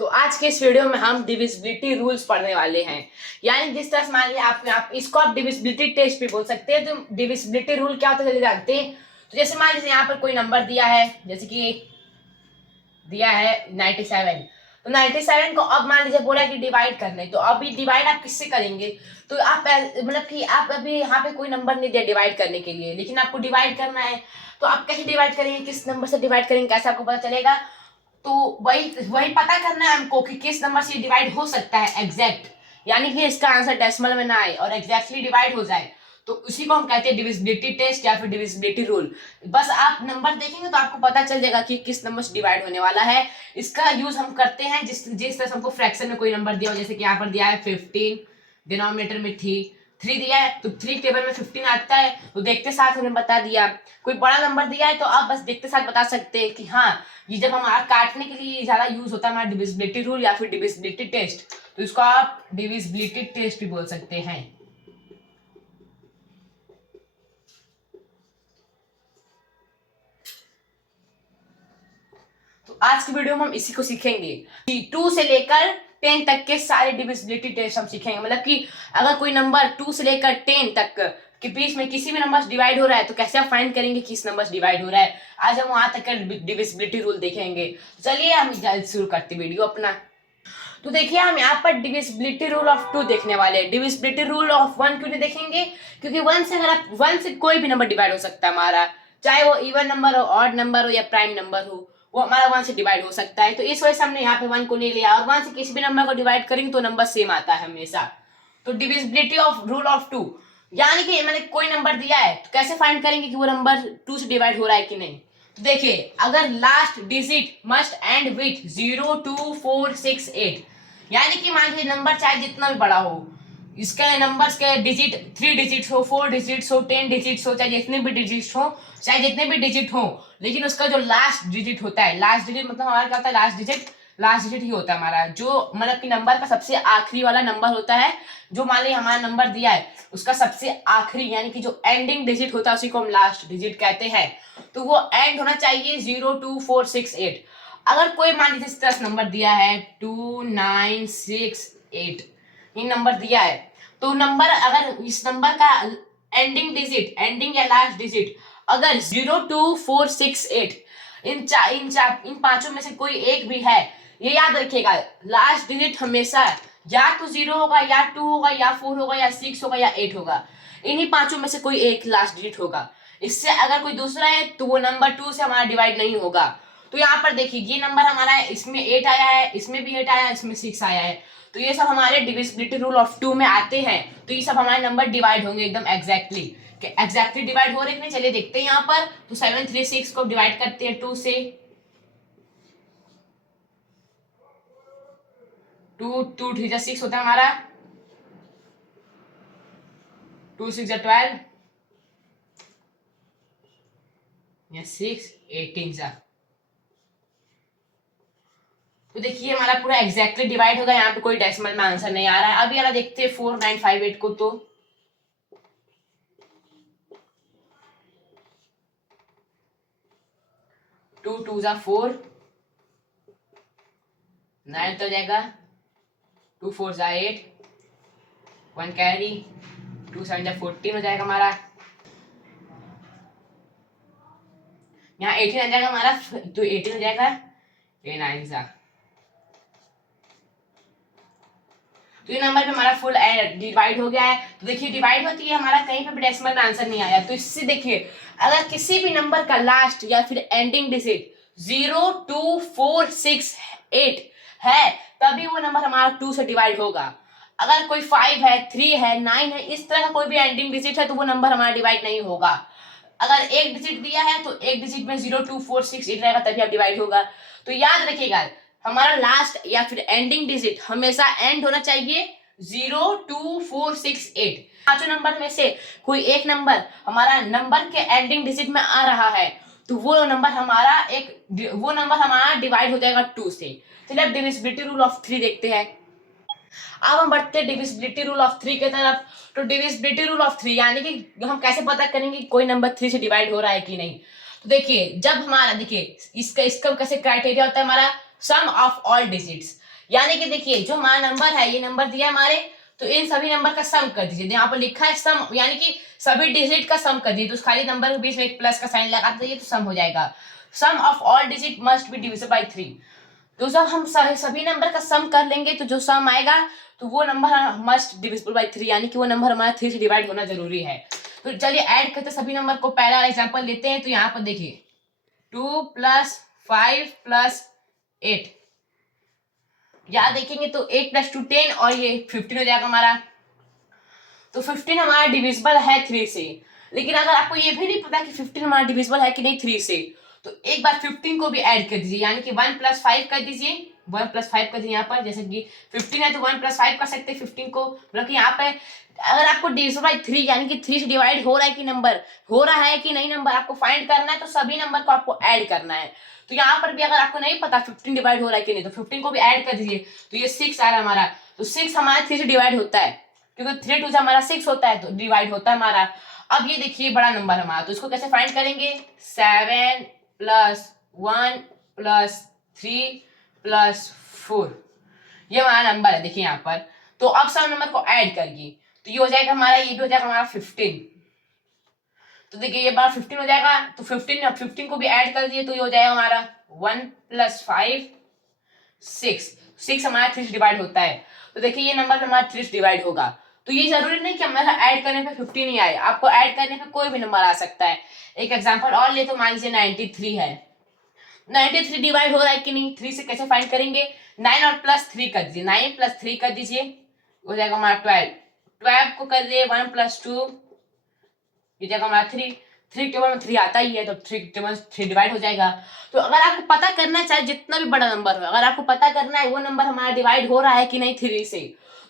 तो आज के इस वीडियो में हम डिविजिबिलिटी रूल्स पढ़ने वाले हैं। यानी जिस तरह से मान लिया आप इसको आप डिविजिबिलिटी टेस्ट भी बोल सकते हैं। तो डिविजिबिलिटी रूल क्या होता है जल्दी जानते हैं। तो जैसे मान लीजिए यहाँ पर कोई नंबर दिया है, जैसे कि दिया है 97। तो 97 को अब मान लीजिए बोला कि डिवाइड करना है, तो अभी डिवाइड आप किससे करेंगे। तो आप मतलब कि आप अभी यहाँ पे कोई नंबर नहीं दिया डिवाइड करने के लिए, लेकिन आपको डिवाइड करना है। तो आप कैसे डिवाइड करेंगे, किस नंबर से डिवाइड करेंगे, कैसे आपको पता चलेगा। तो वही वही पता करना है हमको कि किस नंबर से डिवाइड हो सकता है एग्जैक्ट, यानी कि इसका आंसर डेसिमल में ना आए और एग्जैक्टली डिवाइड हो जाए। तो उसी को हम कहते हैं डिविजिबिलिटी टेस्ट या फिर डिविजिबिलिटी रूल। बस आप नंबर देखेंगे तो आपको पता चल जाएगा कि किस नंबर से डिवाइड होने वाला है। इसका यूज हम करते हैं जिस तरह से हमको फ्रैक्शन में कोई नंबर दिया हो, जैसे कि यहाँ पर दिया है 15, डिनोमिनेटर में 3 दिया है, तो 3 टेबल में 15 आता है। तो देखते साथ हमने बता दिया। कोई बड़ा नंबर दिया है तो आप बस देखते साथ बता सकते हैं कि हाँ, ये जब हमारा काटने के लिए ज्यादा यूज होता है हमारा डिविजिबिलिटी रूल या फिर डिविजिबिलिटी टेस्ट, तो इसको आप डिविजिबिलिटी टेस्ट भी बोल सकते हैं। तो आज की वीडियो में हम इसी को सीखेंगे कि 2 से लेकर 10 तक के सारे डिविजिबिलिटी टेस्ट हम सीखेंगे। मतलब कि अगर कोई नंबर 2 से लेकर 10 तक के बीच में किसी भी नंबर से डिवाइड हो रहा है तो कैसे आप फाइंड करेंगे कि इस नंबर से डिवाइड हो रहा है। आज हम वहां तक का डिविजिबिलिटी रूल देखेंगे। चलिए हम जल्द शुरू करते वीडियो अपना। तो देखिए हम यहाँ पर डिविजिबिलिटी रूल ऑफ 2 देखने वाले हैं। डिविजिबिलिटी रूल ऑफ 1 क्यों नहीं देखेंगे, क्योंकि 1 से अगर आप 1 से कोई भी नंबर डिवाइड हो सकता है हमारा, चाहे वो इवन नंबर हो, ऑड नंबर हो या प्राइम नंबर हो, वो हमारा 1 से डिवाइड हो सकता है। तो इस वजह से हमने यहाँ पे 1 को नहीं लिया, और 1 से किसी भी नंबर को डिवाइड करेंगे तो नंबर सेम आता है हमेशा। तो डिविजिबिलिटी ऑफ रूल ऑफ 2, यानी कि मैंने कोई नंबर दिया है तो कैसे फाइंड करेंगे कि वो नंबर 2 से डिवाइड हो रहा है कि नहीं। तो देखिए अगर last digit must and with 0, 2, 4, 6, 8, यानी कि मान लीजिए नंबर चाहे जितना भी बड़ा हो, इसके नंबर्स के डिजिट 3 डिजिट्स हो, 4 डिजिट्स हो, 10 डिजिट्स हो, चाहे जितने भी डिजिट्स हो, चाहे जितने भी डिजिट हो, लेकिन उसका जो लास्ट डिजिट होता है, लास्ट डिजिट मतलब हमारा क्या होता है, लास्ट डिजिट ही होता है हमारा, जो मतलब कि नंबर का सबसे आखिरी वाला नंबर होता है। जो मान लीजिए हमारा नंबर दिया है उसका सबसे आखिरी यानी कि जो एंडिंग डिजिट होता है उसी को हम लास्ट डिजिट कहते हैं। तो वो एंड होना चाहिए 0, 2, 4, 6, 8। अगर कोई मान लीजिए इस तरह से नंबर दिया है 2, 9, 6, 8, ये नंबर दिया है, तो नंबर अगर इस नंबर का एंडिंग या लास्ट डिजिट अगर 0, 2, 4, 6, 8 इन पांचों में से कोई एक भी है, ये याद रखिएगा लास्ट डिजिट हमेशा या तो 0 होगा या 2 होगा या 4 होगा या 6 होगा या 8 होगा। इन्हीं पांचों में से कोई एक लास्ट डिजिट होगा। इससे अगर कोई दूसरा है तो वो नंबर 2 से हमारा डिवाइड नहीं होगा। तो यहाँ पर देखिए ये नंबर हमारा है, इसमें 8 आया है, इसमें भी 8 आया है, इसमें 6 आया है। तो ये सब हमारे डिविजिबिलिटी रूल ऑफ 2 में आते हैं। तो ये सब हमारे नंबर डिवाइड होंगे एकदम एग्जैक्टली डिवाइड हो रहे हैं। चलिए देखते हैं यहाँ पर। तो 736 को डिवाइड करते हैं 2 से। 2 3 6 होता है हमारा, 2 6 12 या 6 18 जा। तो देखिए हमारा पूरा एग्जैक्टली डिवाइड होगा, यहाँ पे कोई डेसिमल में आंसर नहीं आ रहा है। अभी वाला देखते हैं 4958 को। तो 2 2 जा 4, 9 तो जाएगा, 2 4 जा 8, 1 कैरी, 2 7 जा 14 हो जाएगा हमारा। यहाँ 18 आ जाएगा हमारा, तो 18 हो जाएगा, ये 9 जा। तो ये नंबर पे हमारा फुल डिवाइड हो गया है। तो देखिए डिवाइड होती है हमारा, कहीं पे भी डेसिमल में आंसर नहीं आया। तो इससे देखिए अगर किसी भी नंबर का लास्ट या फिर एंडिंग डिजिट 0, 2, 4, 6, 8 है, तभी वो नंबर हमारा 2 से डिवाइड होगा। अगर कोई 5 है, 3 है, 9 है, इस तरह का कोई भी एंडिंग डिजिट है तो वो नंबर हमारा डिवाइड नहीं होगा। अगर एक डिजिट दिया है तो एक डिजिट में 0, 2, 4, 6, 8 रहेगा, तभी आप डिवाइड होगा। तो याद रखिएगा हमारा लास्ट या फिर एंडिंग डिजिट हमेशा एंड होना चाहिए 0, 2, 4, 6, 8। पांचों नंबर में से कोई एक नंबर हमारा नंबर के एंडिंग डिजिट में आ रहा है तो वो नंबर हमारा डिवाइड हो जाएगा 2 से। चलिए अब डिविजिबिलिटी रूल ऑफ 3 देखते हैं। अब हम बढ़ते हैं डिविजिबिलिटी रूल ऑफ 3 के तरफ। तो डिविजिबिलिटी रूल ऑफ 3 यानी कि हम कैसे पता करेंगे कि कोई नंबर 3 से डिवाइड हो रहा है कि नहीं। तो देखिए जब हमारा देखिए इसका कैसे क्राइटेरिया होता है हमारा, सम ऑफ ऑल डिजिट्स, यानी कि देखिए जो हमारा नंबर है, ये नंबर दिया है हमारे, तो इन सभी नंबर का सम कर दीजिए। यहाँ पर लिखा है सम, यानी कि सभी डिजिट का सम कर दीजिए। तो उस खाली नंबर के बीच में एक प्लस का साइन लगा दीजिए तो सम हो जाएगा। Sum of all digit must be divisible by 3। तो जब हम सभी नंबर का सम कर लेंगे तो जो सम आएगा तो वो नंबर मस्ट डिविजिबल बाय 3, यानी कि वो नंबर हमारा 3 से डिवाइड होना जरूरी है। तो चलिए ऐड करते सभी नंबर को। पहला एग्जांपल लेते हैं। तो यहाँ पर देखिए 2 + 5 + 8, यहाँ देखेंगे तो 8 + 2 10 और ये 15 हो जाएगा हमारा। तो 15 हमारा डिविजिबल है 3 से। लेकिन अगर आपको ये भी नहीं पता कि 15 हमारा डिविजिबल है कि नहीं 3 से, तो एक बार 15 को भी ऐड कर दीजिए, यानी कि 1 + 5 कर दीजिए। 1 + 5 कर दीजिए यहाँ पर, जैसे कि 15 है तो 1 + 5 कर सकते हैं 15 को। मतलब कि यहाँ पे अगर आपको डिविजिबल बाय 3 यानी कि 3 से डिवाइड हो रहा है कि नंबर हो रहा है कि नहीं नंबर आपको फाइंड करना है, तो सभी नंबर को आपको ऐड करना है। तो यहाँ पर भी अगर आपको नहीं पता 15 डिवाइड हो रहा है कि नहीं, तो 15 को भी ऐड कर दीजिए। तो ये 6 आ रहा है हमारा। तो 6 हमारा 3 से डिवाइड होता है, क्योंकि 3 2 से हमारा 6 होता है, तो डिवाइड होता है हमारा। अब ये देखिए बड़ा नंबर हमारा, तो इसको कैसे फाइंड करेंगे? 7 + 1 + 3 + 4, ये हमारा नंबर है देखिए यहाँ पर। तो अब सब नंबर को ऐड करिए तो ये हो जाएगा हमारा, ये भी हो जाएगा हमारा 15। तो देखिए ये बार 15 हो जाएगा। तो 15 को भी ऐड कर दिए तो ये हो जाएगा हमारा 1 + 5 6 हमारा 3 से डिवाइड होता है। तो देखिए ये नंबर हमारा 3 से डिवाइड होगा। तो ये जरूरी नहीं कि हमारा ऐड करने पे 15 ही आए, आपको ऐड करने पे कोई भी नंबर आ सकता है। एक एग्जांपल और ले तो मान लीजिए 93 है। 93 डिवाइड हो रहा है कि नहीं, 3 से कैसे फाइंड करेंगे? 9 और +3 कर दीजिए, 9 + 3 कर दीजिए, हो जाएगा हमारा 12। 12 को कर दिए 1 + 2, ये जाएगा हमारा 3। 3 टेबल में 3 आता ही है, तो 3 टेबल 3 डिवाइड हो जाएगा। तो अगर आपको पता करना है, चाहे जितना भी बड़ा नंबर हो, अगर आपको पता करना है वो नंबर हमारा डिवाइड हो रहा है कि नहीं 3 से,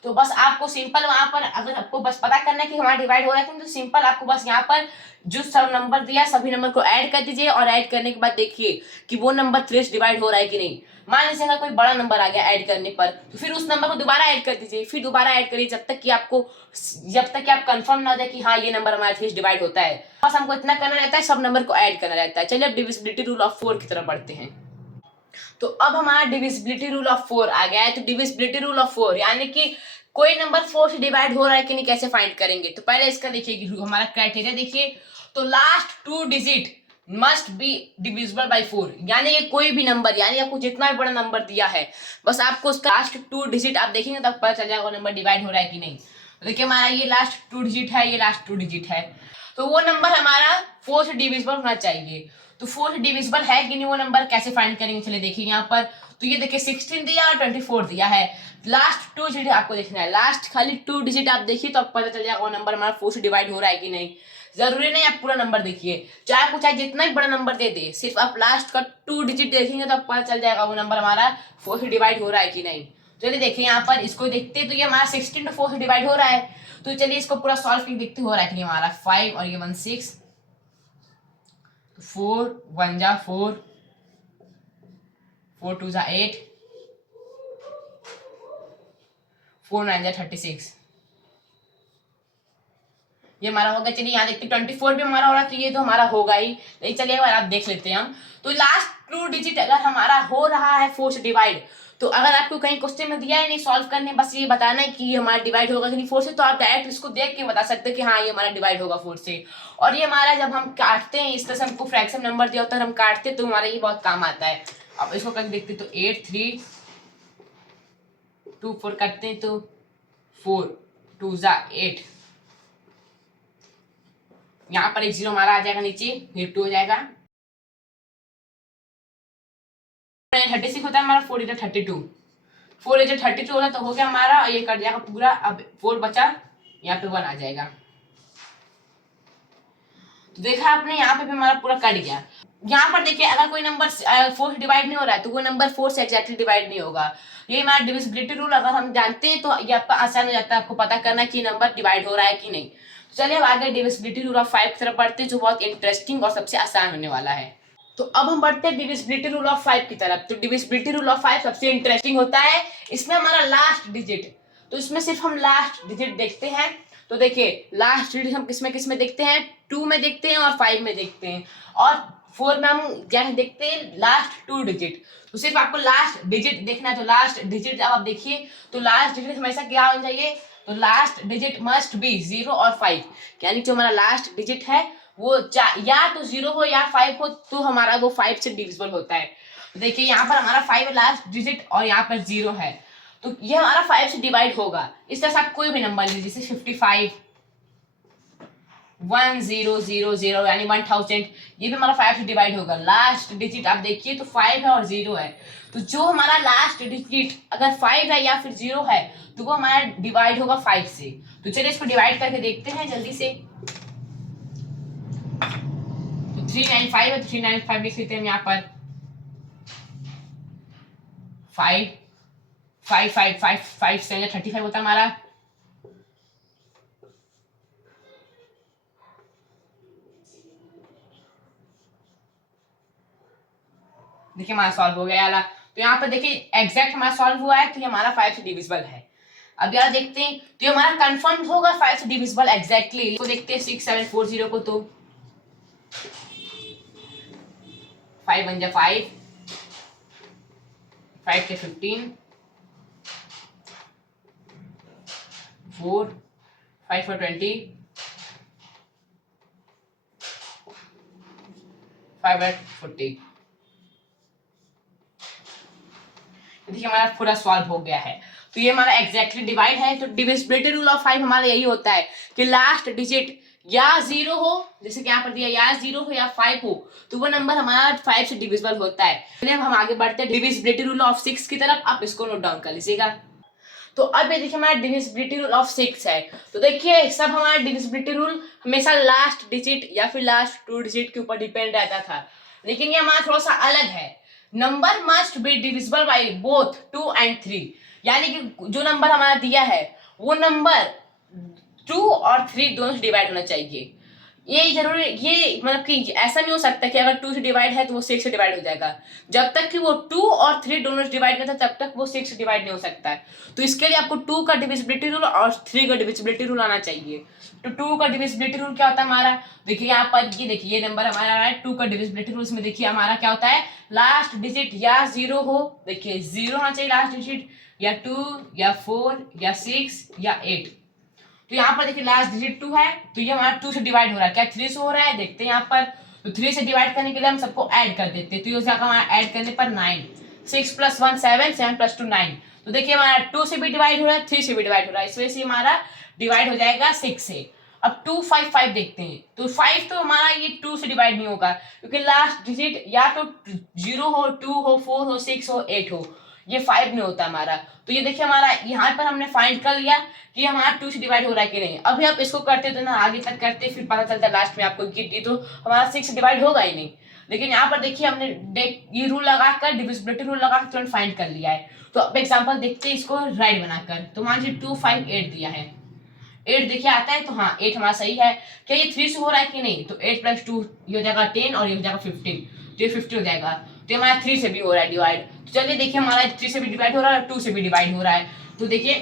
तो बस आपको सिंपल वहां पर, अगर आपको बस पता करना है कि हमारा डिवाइड हो रहा है कि नहीं, तो सिंपल आपको बस यहाँ पर जो सब नंबर दिया सभी नंबर को ऐड कर दीजिए, और ऐड करने के बाद देखिए कि वो नंबर 3 से डिवाइड हो रहा है कि नहीं। मान लीजिए अगर कोई बड़ा नंबर आ गया ऐड करने पर, तो फिर उस नंबर को दोबारा ऐड कर दीजिए, फिर दोबारा ऐड करिए, जब तक कि आप कंफर्म ना हो जाए कि हाँ ये नंबर हमारा 3 से डिवाइड होता है। बस हमको इतना करना रहता है, सब नंबर को ऐड करना रहता है। चलिए अब डिविजिबिलिटी रूल ऑफ 4 की तरफ बढ़ते हैं। तो अब हमारा डिविजिबिलिटी रूल ऑफ 4 आ गया है। तो डिविजिबिलिटी रूल ऑफ 4 यानी कि कोई नंबर 4 से डिवाइड हो रहा है कि नहीं, कैसे फाइंड करेंगे? तो पहले इसका देखिए हमारा क्राइटेरिया देखिए। तो last 2 digit must be divisible bye 4, यानी कि कोई भी नंबर, यानी आपको जितना भी बड़ा नंबर दिया है, बस आपको उसका लास्ट 2 डिजिट आप देखेंगे तब पता चल जाएगा वो नंबर डिवाइड हो रहा है कि नहीं। तो देखिए हमारा ये लास्ट 2 डिजिट है, ये लास्ट 2 डिजिट है, तो वो नंबर हमारा 4 से डिविजिबल होना चाहिए। तो 4 से डिविजिबल है कि नहीं वो नंबर कैसे फाइंड करेंगे? चलिए देखिए यहाँ पर। तो ये देखिए 16 दिया और 24 दिया है। लास्ट 2 डिजिट आपको देखना है, लास्ट खाली 2 डिजिट आप देखिए तो आपको पता चल जाएगा वो नंबर हमारा 4 से डिवाइड हो रहा है कि नहीं। जरूरी नहीं आप पूरा नंबर देखिए, चाहे आपको चाहे जितना भी बड़ा नंबर दे दे, सिर्फ आप लास्ट का 2 डिजिट देखेंगे तो आपको पता चल जाएगा वो नंबर हमारा 4 से डिवाइड हो रहा है कि नहीं। चलिए देखिए यहाँ पर इसको देखते, तो ये हमारा 16 to 4 से डिवाइड हो रहा है। तो चलिए इसको पूरा सॉल्व करके देखते हो रहा है कि नहीं हमारा। 5 और ये 1 6, 4 1 जा 4, 4 2 जा 8, 4 9 जा 36, ये हमारा होगा। चलिए यहाँ देखते 24 भी हमारा हो रहा है, तो ये तो हमारा होगा ही। लेकिन चलिए एक बार आप देख लेते हैं हम। तो लास्ट 2 डिजिट अगर हमारा हो रहा है 4 से डिवाइड, तो अगर आपको कहीं क्वेश्चन में दिया है नहीं सॉल्व करने, बस ये बताना है कि ये हमारा डिवाइड होगा कि नहीं 4 से, तो आप डायरेक्ट इसको देख के बता सकते हैं कि हाँ ये हमारा डिवाइड होगा 4 से। और ये हमारा जब हम काटते हैं, इस तरह से हमको फ्रैक्शन नंबर दिया होता है, हम काटते हैं तो हमारा ये बहुत काम आता है। अब इसको करके देखते तो 8 3 2 4 करते हैं तो 4 2 जा 8, यहाँ पर एक 0 हमारा आ जाएगा नीचे, फिर 2 हो जाएगा। 36 होता है हमारा, 4 8 32, 4 8 32 होता तो हो गया हमारा, और ये कट जाएगा पूरा। अब 4 बचा, यहाँ पे 1 आ जाएगा। तो देखा आपने यहाँ पे भी हमारा पूरा कट गया। यहाँ पर देखिए अगर कोई नंबर 4 से डिवाइड नहीं हो रहा है तो वो नंबर 4 से एग्जैक्टली डिवाइड नहीं होगा। ये हमारा डिविजिबिलिटी रूल अगर हम जानते हैं तो ये आपका आसान हो जाता है, आपको पता करना कि नंबर डिवाइड हो रहा है कि नहीं। तो चलिए अब आगे डिविजिबिलिटी रूल ऑफ 5 की तरफ बढ़ते हैं, जो बहुत इंटरेस्टिंग और सबसे आसान होने वाला है। तो अब हम बढ़ते हैं डिविजिबिलिटी रूल ऑफ 5 की तरफ। तो डिविजिबिलिटी रूल ऑफ 5 सबसे इंटरेस्टिंग होता है। इसमें हमारा लास्ट डिजिट, तो इसमें सिर्फ हम लास्ट डिजिट देखते हैं। तो देखिए लास्ट डिजिट हम किसमें किसमें देखते हैं, 2 में देखते हैं और 5 में देखते हैं। और 4 में हम क्या देखते हैं, लास्ट 2 डिजिट। तो सिर्फ आपको लास्ट डिजिट देखना है। तो लास्ट डिजिट जब आप देखिए तो लास्ट डिजिट हमेशा क्या होना चाहिए, तो लास्ट डिजिट मस्ट बी 0 और 5, यानी जो हमारा लास्ट डिजिट है वो या तो 0 हो या 5 हो, तो हमारा वो 5 से डिविजिबल होता है। तो देखिए यहाँ पर हमारा 5 लास्ट डिजिट और यहाँ पर 0 है, तो ये हमारा 5 से डिवाइड होगा। इस तरह से आप कोई भी नंबर लीजिए, जैसे 55, 1000 यानी 1000, ये भी हमारा 5 से डिवाइड होगा। लास्ट डिजिट आप देखिए तो 5 है और 0 है, तो जो हमारा लास्ट डिजिट अगर 5 है या फिर 0 है तो वो हमारा डिवाइड होगा 5 से। तो चलिए इसको डिवाइड करके देखते हैं जल्दी से। तो 395 है, 395 लिख लेते हैं यहाँ पर। 5 5 5 5 5 से 35 होता है हमारा। देखिए हमारा सॉल्व हो गया वाला। तो यहाँ पर देखिए एग्जैक्ट हमारा सॉल्व हुआ है, तो ये हमारा 5 से डिविजिबल है। अब यार देखते हैं, तो ये हमारा कंफर्म होगा 5 से डिविजिबल एग्जैक्टली। तो देखते हैं 6740 को, तो 5 1 जा 5, 5 के 15, 4 5 for 20, 5 at 40। देखिए हमारा पूरा सॉल्व हो गया है। तो ये हमारा एग्जैक्टली डिवाइड है। तो डिविजिबिलिटी रूल ऑफ 5 हमारा यही होता है कि लास्ट डिजिट या 0 हो, जैसे कि यहाँ पर दिया या 0 हो या 5 हो, तो वो नंबर हमारा 5 से डिविजिबल होता है। चलिए अब हम आगे बढ़ते हैं डिविजिबिलिटी रूल ऑफ 6 की तरफ। आप इसको नोट डाउन कर लीजिएगा। तो अब ये देखिए हमारा डिविजिबिलिटी रूल ऑफ 6 है। तो देखिए सब हमारा डिविजिबिलिटी रूल हमेशा लास्ट डिजिट या फिर लास्ट 2 डिजिट के ऊपर डिपेंड रहता था, लेकिन ये हमारा थोड़ा सा अलग है। Number must be divisible by both 2 and 3, यानी कि जो नंबर हमारा दिया है वो नंबर 2 और 3 दोनों से डिवाइड होना चाहिए। ये जरूरी, ये मतलब कि ऐसा नहीं हो सकता कि अगर 2 से डिवाइड है तो वो 6 से डिवाइड हो जाएगा। जब तक कि वो 2 और 3 दोनों से डिवाइड करता है तब तक वो 6 से डिवाइड नहीं हो सकता है। तो इसके लिए आपको 2 का डिविजिबिलिटी रूल और 3 का डिविजिबिलिटी रूल आना चाहिए। तो 2 का डिविजिबिलिटी रूल क्या होता है हमारा, देखिए यहाँ पर ये देखिए ये नंबर हमारा है 2 का डिविजिबिलिटी रूल। इसमें देखिए हमारा क्या होता है, लास्ट डिजिट या 0 हो, देखिए 0 होना चाहिए लास्ट डिजिट, या 2 या 4 या 6 या 8। तो यहाँ पर देखिए लास्ट डिजिट 2 है, तो ये हमारा 2 से डिवाइड हो रहा है। क्या 3 से हो रहा है, देखते हैं यहाँ पर। तो 3 से डिवाइड करने के लिए हम सबको ऐड कर देते हैं। तो ये हमारा ऐड करने पर 9, 6 + 1 7, 7 + 2 9। तो देखिए हमारा 2 से भी डिवाइड हो रहा है, 3 से भी डिवाइड हो रहा है, इस वजह से हमारा डिवाइड हो जाएगा 6 से। अब 2 5 5 देखते हैं। तो 5 तो हमारा ये 2 से डिवाइड नहीं होगा, क्योंकि लास्ट डिजिट या तो 0 हो, 2 हो, 4 हो, 6 हो, 8 हो, ये 5 नहीं होता हमारा। तो ये देखिए हमारा यहाँ पर हमने फाइंड कर लिया कि हमारा 2 से डिवाइड हो रहा है कि नहीं। अभी आप इसको करते तो ना आगे तक करते, फिर पता चलता लास्ट में आपको कि तो हमारा 6 से डिवाइड होगा ही नहीं। लेकिन यहाँ पर देखिए हमने ये रूल लगाकर, डिविजिबिलिटी रूल लगाकर तुरंत फाइंड कर लिया है। तो अब एग्जांपल देखते हैं इसको राइट बनाकर। तो मान लीजिए 2 5 8 दिया है, 8 देखिए आता है, तो हाँ 8 हमारा सही है। क्या ये 3 से हो रहा है कि नहीं, तो 8 + 2 ये हो जाएगा 10 और ये हो जाएगा 15, तो ये 50 हो जाएगा। तो हमारा 3 से भी हो रहा है डिवाइड। तो चलिए देखिए हमारा 3 से भी डिवाइड हो रहा है और 2 से भी डिवाइड हो रहा है। तो देखिए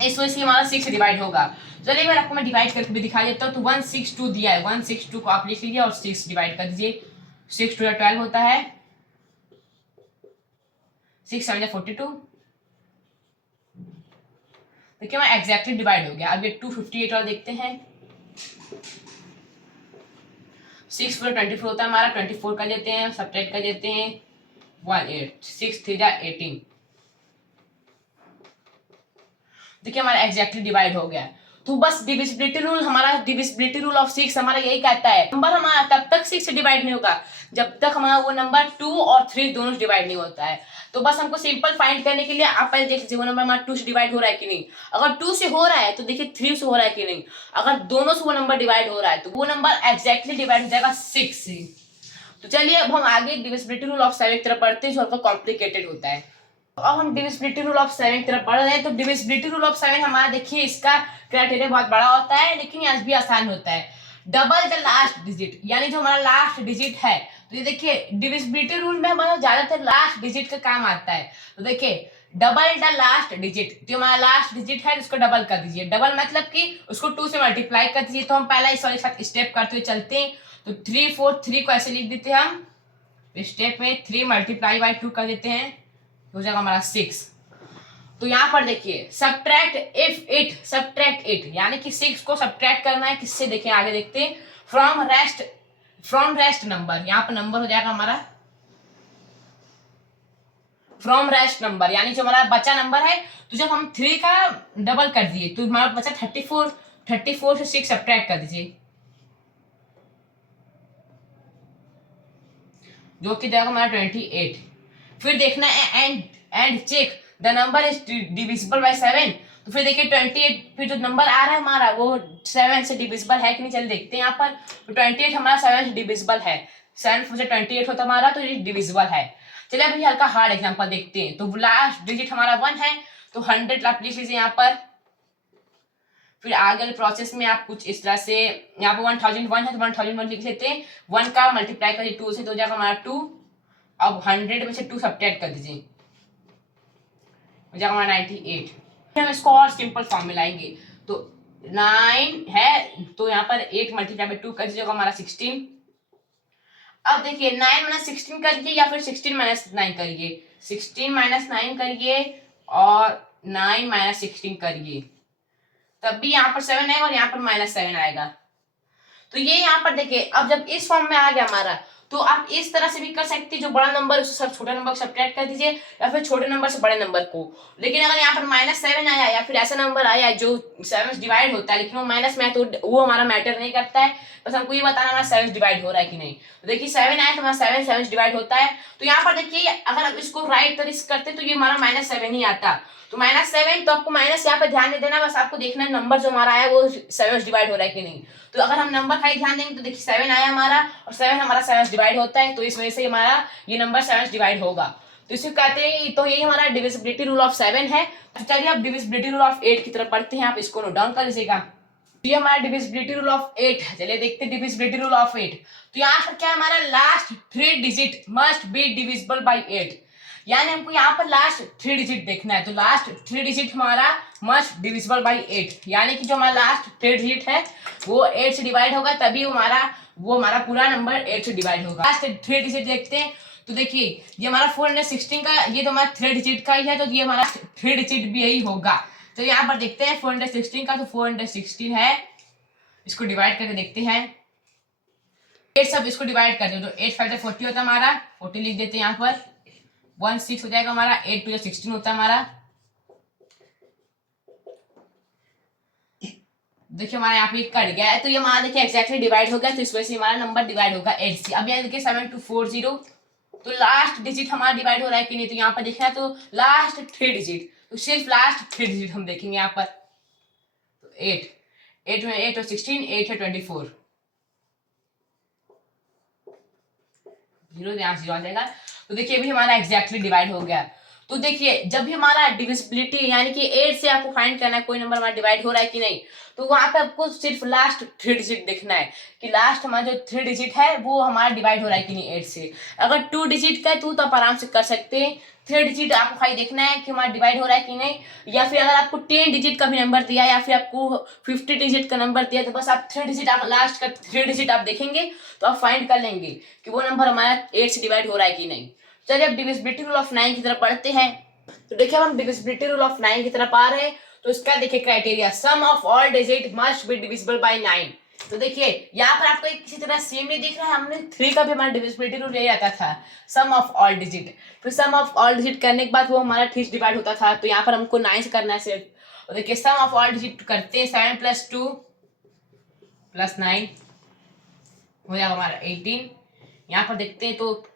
इस वजह से हमारा 6 से डिवाइड होगा। चलिए मैं आपको डिवाइड करके भी दिखा देता हूँ। तो 162 दिया है, 162 को आप लिख लीजिए और 6 डिवाइड कर दीजिए। 6 2 12 होता है, 6 7 42। देखिए मैं एग्जैक्टली डिवाइड हो गया। अब ये 258 वाला देखते हैं। 6 4 24 होता है हमारा, 24 कर देते हैं, सब्ट्रैक्ट कर देते हैं 18, 6 3 18। देखिए हमारा एग्जैक्टली डिवाइड हो गया। तो बस डिविजिबिलिटी रूल, हमारा डिविजिबिलिटी रूल ऑफ 6 हमारा यही कहता है, नंबर हमारा तब तक 6 से डिवाइड नहीं होगा जब तक हमारा वो नंबर 2 और 3 दोनों से डिवाइड नहीं होता है। तो बस हमको सिंपल फाइंड करने के लिए आप पहले देख लीजिए वो नंबर हमारा 2 से डिवाइड हो रहा है कि नहीं। अगर 2 से हो रहा है तो देखिए 3 से हो रहा है कि नहीं। अगर दोनों से वो नंबर डिवाइड हो रहा है तो वो नंबर एग्जैक्टली डिवाइड हो जाएगा 6 से। तो चलिए अब हम आगे डिविजिबिलिटी रूल ऑफ 7 की तरफ बढ़ते हैं, जो हल्का कॉम्प्लिकेटेड होता है। अब हम डिविजिबिलिटी रूल ऑफ 7 की तरफ बढ़ रहे हैं। तो डिविजिबिलिटी रूल ऑफ 7 हमारा देखिए इसका क्राइटेरिया बहुत बड़ा होता है, लेकिन ये भी आसान होता है। डबल द लास्ट डिजिट, यानी जो हमारा लास्ट डिजिट है, तो ये देखिए डिविजिबिलिटी रूल में हमारा ज्यादातर लास्ट डिजिट का काम आता है। तो देखिए डबल द लास्ट डिजिट, जो हमारा लास्ट डिजिट है उसको डबल कर दीजिए। डबल मतलब कि उसको 2 से मल्टीप्लाई कर दीजिए। तो हम पहला इस वाले साथ स्टेप करते हुए चलते हैं। तो 3 4 3 को ऐसे लिख देते हैं हम। स्टेप में 3 मल्टीप्लाई बाई 2 कर देते हैं, हो जाएगा हमारा 6। तो यहाँ पर देखिए सब्ट्रैक्ट इट यानी कि 6 को सब्ट्रैक्ट करना है किससे, देखिए आगे देखते हैं, फ्रॉम रेस्ट नंबर। यहाँ पर नंबर हो जाएगा हमारा फ्रॉम रेस्ट नंबर, यानी जो हमारा बचा नंबर है, तो जब हम 3 का डबल कर दिए तो हमारा बचा 34 से 6 सब्ट्रैक्ट कर दीजिए, जो कि जाएगा हमारा 28। फिर देखना है and check the number is divisible by 7। तो फिर देखिए 28, फिर जो नंबर आ रहा है हमारा वो 7 से डिविजिबल है कि नहीं, चलिए देखते हैं यहाँ पर। तो 28 हमारा 7 से डिविजिबल है, 7 से 28 होता हमारा, तो ये डिविजिबल है। चलिए अभी हल्का हार्ड एग्जांपल देखते हैं। तो लास्ट डिजिट हमारा 1 है, तो 100 आप लिख लीजिए यहाँ पर। फिर आगे प्रोसेस में आप कुछ इस तरह से, यहाँ पर 1001 है तो 1001 लिख लेते हैं, 1 का मल्टीप्लाई करिए 2 से तो हो जाएगा हमारा 2। अब 100 में से 2 सब्ट्रैक्ट कर दीजिए, हो जाएगा हमारा 98। हम इसको और सिंपल फॉर्म में लाएंगे, तो 9 है तो यहाँ पर 8 मल्टीप्लाई बाई 2 कर दीजिएगा हमारा 16। अब देखिए 9 माइनस 16 करिए या फिर 16 माइनस 9 करिए, 16 माइनस 9 करिए और 9 माइनस 16 करिए, तब भी यहाँ पर 7 आएगा और यहाँ पर -7 आएगा। तो ये यहाँ पर देखिए, अब जब इस फॉर्म में आ गया हमारा, तो आप इस तरह से भी कर सकते हैं, जो बड़ा नंबर उससे सब छोटे नंबर को सब्ट्रैक्ट कर दीजिए, या फिर छोटे नंबर से बड़े नंबर को। लेकिन अगर यहाँ पर -7 आया या फिर ऐसा नंबर आया जो 7 से डिवाइड होता है, लेकिन वो माइनस में है, तो वो हमारा मैटर नहीं करता है, बस हमको ये बताना हमारा 7 डिवाइड हो रहा है कि नहीं। तो देखिए 7 आया तो हमारा 7 से डिवाइड होता है। तो यहाँ पर देखिए अगर आप इसको राइट तरह से करते तो ये हमारा -7 ही आता। तो -7, तो आपको माइनस यहाँ पे ध्यान नहीं देना, बस आपको देखना है नंबर जो हमारा आया वो 7 से डिवाइड हो रहा है कि नहीं। तो अगर हम नंबर का ही ध्यान देंगे तो देखिए 7 आया हमारा, और 7 हमारा 7 से डिवाइड होता है, तो इस वजह से हमारा ये नंबर 7 से डिवाइड होगा। तो इसे कहते हैं, तो यही हमारा डिविजिबिलिटी रूल ऑफ 7 है। तो चलिए अब डिविजिबिलिटी रूल ऑफ 8 की तरफ बढ़ते हैं, आप इसको नोट डाउन कर लीजिएगा। ये हमारा डिविजिबिलिटी रूल ऑफ 8 है। चलिए देखते हैं डिविजिबिलिटी रूल ऑफ 8। तो यहाँ पर क्या है, हमारा last 3 digit must be divisible by 8, यानी हमको यहाँ पर लास्ट 3 डिजिट देखना है। तो लास्ट 3 डिजिट हमारा मस्ट डिविजिबल बाई 8, यानी कि जो हमारा लास्ट 3 डिजिट है वो 8 से डिवाइड होगा, तभी वो हमारा पूरा नंबर 8 से डिवाइड होगा। लास्ट 3 डिजिट देखते हैं। तो देखिए ये हमारा 416 का, ये तो हमारा 3 डिजिट का ही है, तो ये हमारा 3 डिजिट भी यही होगा। तो यहाँ पर देखते हैं 416 का, तो 416 है, इसको डिवाइड करके देखते हैं। 8 सब इसको डिवाइड करते हैं, तो 8 5 40 होता है हमारा, 40 लिख देते हैं यहाँ पर, 1 6 हो जाएगा हमारा, 8 2 16 होता है हमारा। देखिए हमारा यहाँ पे कट गया है, तो ये हमारा देखिए एक्जैक्टली डिवाइड हो गया, तो इस वजह से हमारा नंबर डिवाइड होगा 8 से। अब यहाँ देखिए 7240, तो लास्ट डिजिट हमारा डिवाइड हो रहा है कि नहीं, तो यहाँ पर देखना है तो लास्ट 3 डिजिट, तो सिर्फ लास्ट 3 डिजिट हम देखेंगे यहाँ पर। तो 8 में 8 और 16, 8 है 24, 0 यहाँ 0 आ जाएगा। तो देखिए अभी हमारा एग्जैक्टली डिवाइड हो गया। तो देखिए जब भी हमारा डिविजिबिलिटी यानी कि 8 से आपको फाइंड करना है कोई नंबर हमारा डिवाइड हो रहा है कि नहीं, तो वहां पे आपको सिर्फ लास्ट 3 डिजिट देखना है कि लास्ट हमारा जो 3 डिजिट है वो हमारा डिवाइड हो रहा है कि नहीं 8 से। अगर 2 डिजिट का है तो आप आराम से कर सकते हैं, 3 डिजिट आपको खाली देखना है कि हमारा डिवाइड हो रहा है कि नहीं। या फिर अगर आपको 10 डिजिट का भी नंबर दिया या फिर आपको 50 डिजिट का नंबर दिया, तो बस आप 3 डिजिट, आप लास्ट का 3 डिजिट आप देखेंगे तो आप फाइंड कर लेंगे कि वो नंबर हमारा 8 से डिवाइड हो रहा है कि नहीं। चलिए अब डिविजिबिलिटी रूल ऑफ 9 की तरफ बढ़ते हैं। तो देखिए हम डिविजिबिलिटी रूल ऑफ 9 की तरफ आ रहे हैं। तो इसका देखिए criteria, sum of all digit must be divisible by 9। तो देखिए यहाँ पर आपको किसी तरह सेम नहीं दिख रहा है, हमने 3 का भी हमारा डिविजिबिलिटी रूल ले आता था, सम ऑफ ऑल डिजिट। फिर सम ऑफ ऑल डिजिट करने के बाद वो हमारा 3 से डिवाइड होता था, तो यहाँ पर हमको 9 से करना है सिर्फ। और देखिए सम ऑफ ऑल डिजिट करते हैं, 7 + 2 + 9 हो जाएगा हमारा 18। यहाँ पर देखते हैं तो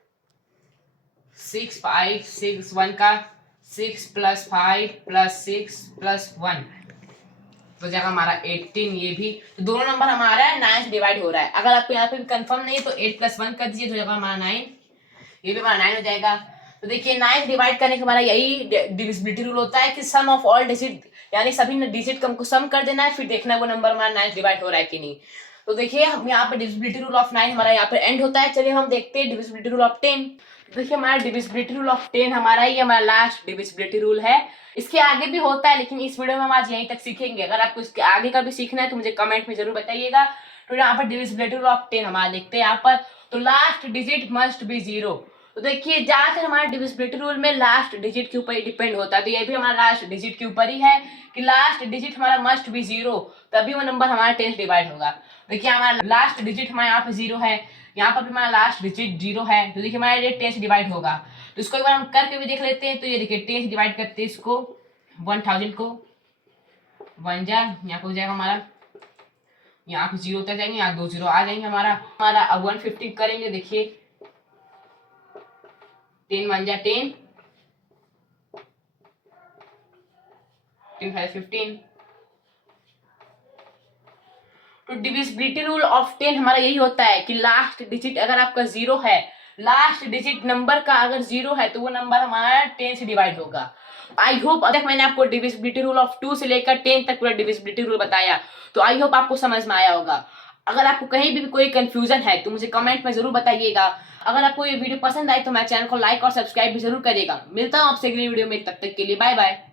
6 5 6 1 का 6 + 5 + 6 + 1 तो जाएगा हमारा 18। ये भी तो दोनों नंबर हमारा 9 से डिवाइड हो रहा है। अगर आपको यहाँ पे कंफर्म नहीं है तो 8 + 1 कर दीजिए, तो जाएगा हमारा 9, ये भी हमारा 9 हो जाएगा। तो देखिए 9 से डिवाइड करने का हमारा यही डिविजिबिलिटी रूल होता है कि सम ऑफ ऑल डिजिट, यानी सभी डिजिट को हमको सम कर देना है, फिर देखना है वो नंबर हमारा 9 से डिवाइड हो रहा है कि नहीं। तो देखिए हम यहाँ पे डिविजिबिलिटी रूल ऑफ 9 हमारा यहाँ पे एंड होता है। चलिए हम देखते हैं डिविजिबिलिटी रूल ऑफ 10। देखिए हमारा डिविजिबिलिटी रूल ऑफ 10 हमारा ही हमारा लास्ट डिविजिबिलिटी रूल है। इसके आगे भी होता है, लेकिन इस वीडियो में हम आज यहीं तक सीखेंगे। अगर आपको इसके आगे का भी सीखना है तो मुझे कमेंट में जरूर बताइएगा। तो यहाँ पर डिविजिबिलिटी रूल ऑफ 10 हमारा देखते हैं यहाँ पर, तो लास्ट डिजिट मस्ट बी 0। तो देखिए ज्यादातर हमारे डिविजिबिलिटी रूल में लास्ट डिजिट के ऊपर ही डिपेंड होता है, तो ये भी हमारा लास्ट डिजिट के ऊपर ही है कि लास्ट डिजिट हमारा मस्ट बी 0, तभी वो नंबर हमारा 10 से डिवाइड होगा। देखिए हमारा लास्ट डिजिट हमारे यहाँ पे 0 है, यहाँ पर भी हमारा लास्ट डिजिट 0 है, तो देखिए हमारा ये 10 से डिवाइड होगा। तो इसको एक बार हम करके भी देख लेते हैं। तो ये देखिए 10 से डिवाइड करते हैं इसको 1000 को, 1 जा यहाँ पे हो जाएगा हमारा, यहाँ पे 0 तक जाएंगे, यहाँ 2 0 आ जाएंगे हमारा। 150 करेंगे, देखिए 10 1 जा 10, 10 5 15। तो डिविजिबिलिटी रूल ऑफ 10 हमारा यही होता है कि लास्ट डिजिट अगर आपका 0 है, लास्ट डिजिट नंबर का अगर 0 है तो वो नंबर हमारा 10 से डिवाइड होगा। आई होप अब तक मैंने आपको डिविजिबिलिटी रूल ऑफ 2 से लेकर 10 तक पूरा डिविजिबिलिटी रूल बताया, तो आई होप आपको समझ में आया होगा। अगर आपको कहीं भी कोई कंफ्यूजन है तो मुझे कमेंट में जरूर बताइएगा। अगर आपको ये वीडियो पसंद आए तो मेरे चैनल को लाइक और सब्सक्राइब भी जरूर करिएगा। मिलता हूँ आपसे अगली वीडियो में, तब तक के लिए बाय बाय।